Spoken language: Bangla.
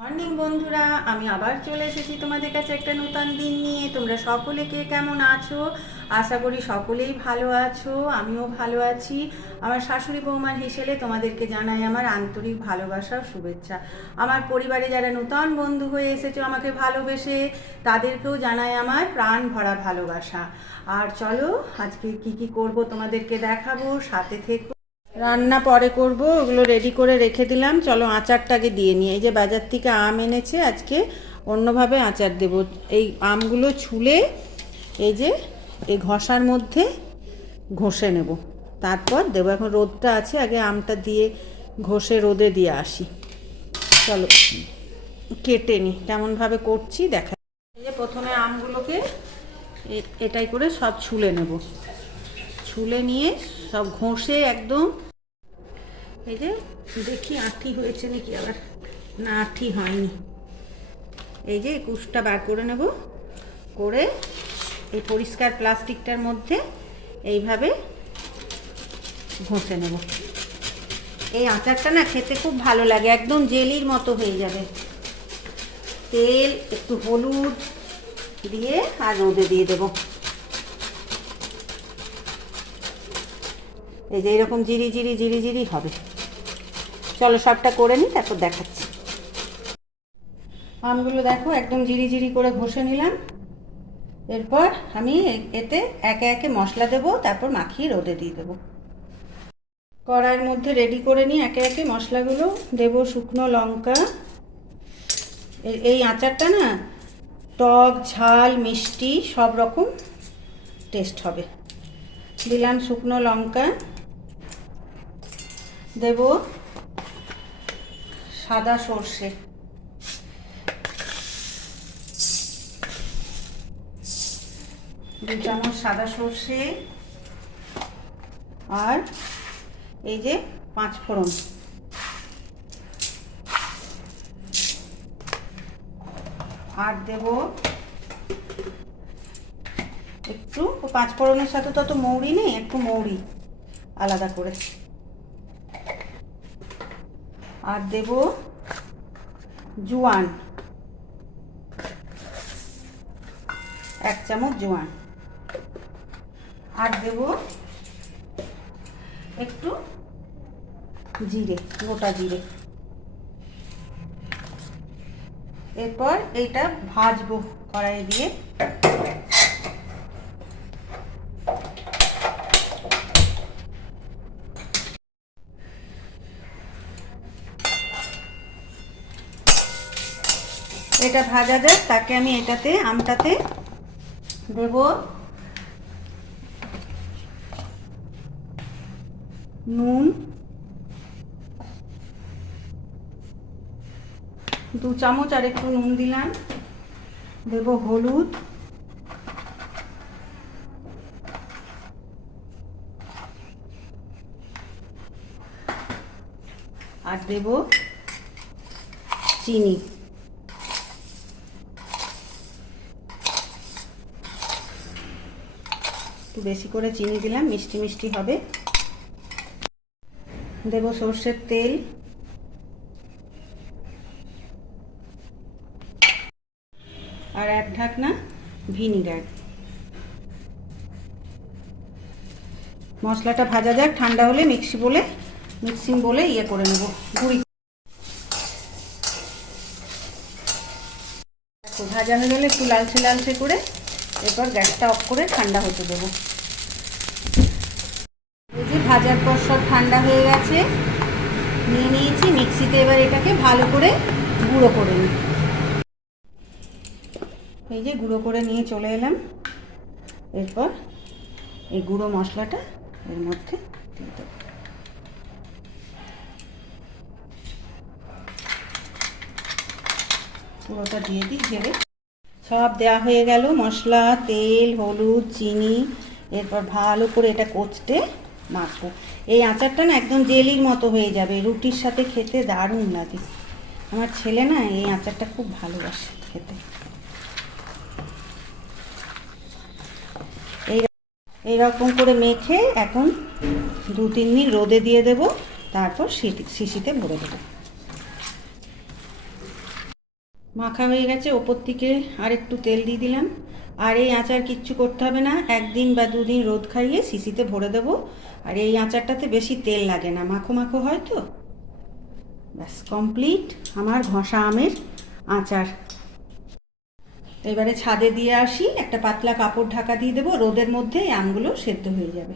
মর্নিং বন্ধুরা। আমি আবার চলে এসেছি তোমাদের কাছে একটা নতুন দিন নিয়ে। তোমরা সকলে কে কেমন আছো? আশা করি সকলেই ভালো আছো, আমিও ভালো আছি। আমার শাশুড়ি বৌমার হিসেবে তোমাদেরকে জানাই আমার আন্তরিক ভালোবাসা শুভেচ্ছা। আমার পরিবারে যারা নতুন বন্ধু হয়ে এসেছ আমাকে ভালোবেসে, তাদেরকেও জানাই আমার প্রাণ ভরা ভালোবাসা। আর চলো, আজকে কি কি করব তোমাদেরকে দেখাবো, সাথে থেকে। রান্না পরে করব, ওগুলো রেডি করে রেখে দিলাম। চলো আচারটাকে দিয়ে নিই। এই যে বাজার থেকে আম এনেছে আজকে, অন্যভাবে আচার দেব। এই আমগুলো ছুলে এই যে এই ঘষার মধ্যে ঘষে নেব। তারপর দেবো, এখন রোদটা আছে, আগে আমটা দিয়ে ঘষে রোদে দিয়ে আসি। চলো, কেটে নিই। কেমনভাবে করছি, দেখা এই যে প্রথমে আমগুলোকে এটাই করে সব ছুলে নেব। ছুলে নিয়ে সব ঘষে একদম এই যে দেখি আঠি হয়েছে নাকি আবার? না, আঠি হয়নি। এই যে কুশটা বার করে নেব। করে এই পরিষ্কার প্লাস্টিকটার মধ্যে এইভাবে ঘষে নেব। এই আচারটা না খেতে খুব ভালো লাগে, একদম জেলির মতো হয়ে যাবে। তেল, একটু হলুদ দিয়ে আর রোদে দিয়ে দেবো। এই যে এরকম জিরি জিরি জিরি জিরি হবে। চলো সবটা করে নিই তারপর দেখাচ্ছি। আমগুলো দেখো, একদম জিরি জিরি করে ঘষে নিলাম। এরপর আমি এতে একে একে মশলা দেবো, তারপর মাখিয়ে রোদে দিয়ে দেবো। কড়াইয়ের মধ্যে রেডি করে নিই একে একে মশলাগুলো দেবো, শুকনো লঙ্কা। এই আচারটা না, টক, ঝাল, মিষ্টি, সব রকম টেস্ট হবে। দিলাম শুকনো লঙ্কা। দেব সাদা সর্ষে। দু চামচ সাদা সর্ষে আর এই যে পাঁচ ফোড়ন। আর দেব একটু পাঁচ ফোড়নের সাথে তো অত মৌরি নেই, একটু মৌরি আলাদা করে। আর দেব জোয়ান। এক চামচ জোয়ান। আর দেব একটু জিরে, গোটা জিরে। এরপর এইটা ভাজবো কড়াই দিয়ে। এটা ভাজা যাক, তাকে আমি এটাতে, আমটাতে দেব। নুন। দু চামচ আর একটু নুন দিলাম। দেব হলুদ। আর দেব চিনি। একটু বেশি করে চিনি দিলাম, মিষ্টি মিষ্টি হবে। দেব সর্ষের তেল। আর এক ঢাকনা ভিনিগার। মশলাটা ভাজা যাক, ঠান্ডা হলে মিক্সি বলে, মিক্সিং বলে ইয়ে করে নেব, গুঁড়ি। ভাজা হয়ে গেলে একটু লালচে লালচে করে এরপর গ্যাসটা অফ করে ঠান্ডা হতে দেবো। এই যে ভাজার পর সব ঠান্ডা হয়ে গেছে, নিয়ে নিয়েছি, মিক্সিতে এবার এটাকে ভালো করে গুঁড়ো করে নিই। এই যে গুঁড়ো করে নিয়ে চলে এলাম। এরপর এই গুঁড়ো মশলাটা এর মধ্যে পুরোটা দিয়ে দিই, ঢেলে সব দেওয়া হয়ে গেল। মশলা, তেল, হলুদ, চিনি, এরপর ভালো করে এটা কচটে মাখবো। এই আচারটা না একদম জেলির মতো হয়ে যাবে। রুটির সাথে খেতে দারুণ লাগে। আমার ছেলে না এই আচারটা খুব ভালোবাসে খেতে। এই এইরকম করে মেখে এখন দু তিন দিন রোদে দিয়ে দেব। তারপর শিশিতে ভরে দেবো। মাখা হয়ে গেছে ওপর থেকে আর একটু তেল দিয়ে দিলাম। আর এই আচার কিচ্ছু করতে হবে না। একদিন বা দুদিন রোদ খাইয়ে শিশিতে ভরে দেবো। আর এই আচারটাতে বেশি তেল লাগে না। মাখো মাখো হয় তো? ব্যাস কমপ্লিট আমার ঘষা আমের আচার। এবারে ছাদে দিয়ে আসি। একটা পাতলা কাপড় ঢাকা দিয়ে দেবো। রোদের মধ্যে এই আমগুলো সেদ্ধ হয়ে যাবে।